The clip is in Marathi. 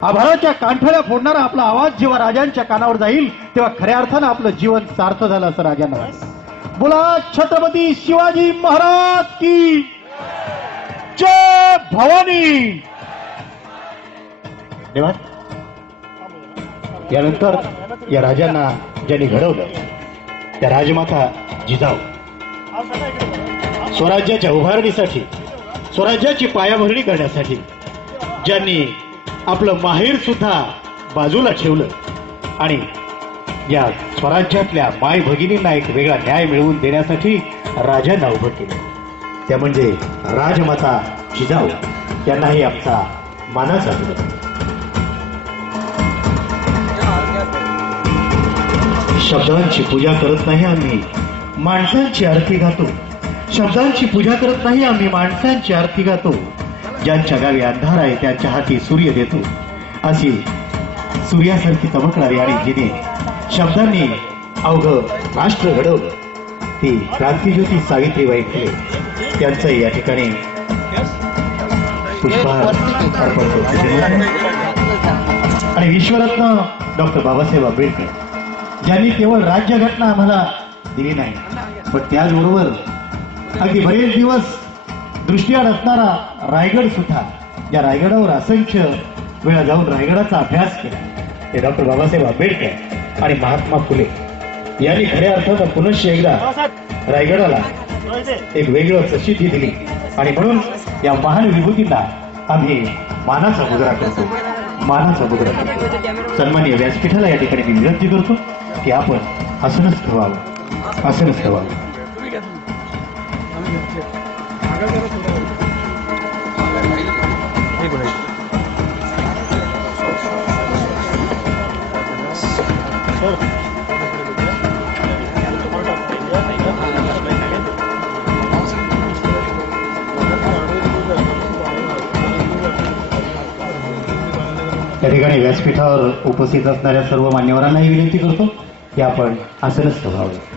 आभाळाच्या कांठळ्या फोडणारा आपला आवाज जेव्हा राजांच्या कानावर जाईल तेव्हा खऱ्या अर्थानं आपलं जीवन सार्थ झालं असं राजांना वाटतं। बोला छत्रपती शिवाजी महाराज की जय भवानी। धन्यवाद। यानंतर या राजांना ज्यांनी घडवलं त्या राजमाता जिजाऊ स्वराज्याच्या उभारणीसाठी स्वराज्याची पायाभरणी करण्यासाठी ज्यांनी आपलं माहेर सुद्धा बाजूला ठेवलं आणि या स्वराज्यातल्या माय भगिनींना एक वेगळा न्याय मिळवून देण्यासाठी राजांना उभं केलं त्या म्हणजे राजमाता जिजाऊ यांनाही आमचा मानाचा अभिनंदन। शब्दांची पूजा करत नाही आम्ही माणसांची आरती गातो। शब्दांची पूजा करत नाही आम्ही माणसांची आरती गातो। ज्यांच्या गावी अंधार आहे त्यांच्या हाती सूर्य देतो अशी सूर्यासारखी चमकणारी आणि जिने शब्दांनी अवघं राष्ट्र घडवलं ती क्रांतिज्योती सावित्रीबाई फुले त्यांचंही या ठिकाणी पुष्पहार अर्पण करतो। आणि विश्वरत्न डॉक्टर बाबासाहेब आंबेडकर ज्यांनी केवळ राज्यघटना आम्हाला दिली नाही पण त्याचबरोबर अगदी बरेच दिवस दृष्टीआड असणारा रायगड सुद्धा या रायगडावर असंख्य वेळा जाऊन रायगडाचा अभ्यास केला ते डॉक्टर बाबासाहेब आंबेडकर आणि महात्मा फुले यांनी खऱ्या अर्थानं पुनश्च एकदा रायगडाला एक वेगळं प्रसिद्धी दिली आणि म्हणून या महान विभूतींना आम्ही मानाचा मुजरा करतो मानाचा मुजरा करतो। सन्माननीय व्यासपीठाला या ठिकाणी मी विनंती करतो की आपण आसनच ठेवावं आसनच ठेवावं। त्या ठिकाणी व्यासपीठावर उपस्थित असणाऱ्या सर्व मान्यवरांनाही विनंती करतो की आपण आसनच ठेवावं।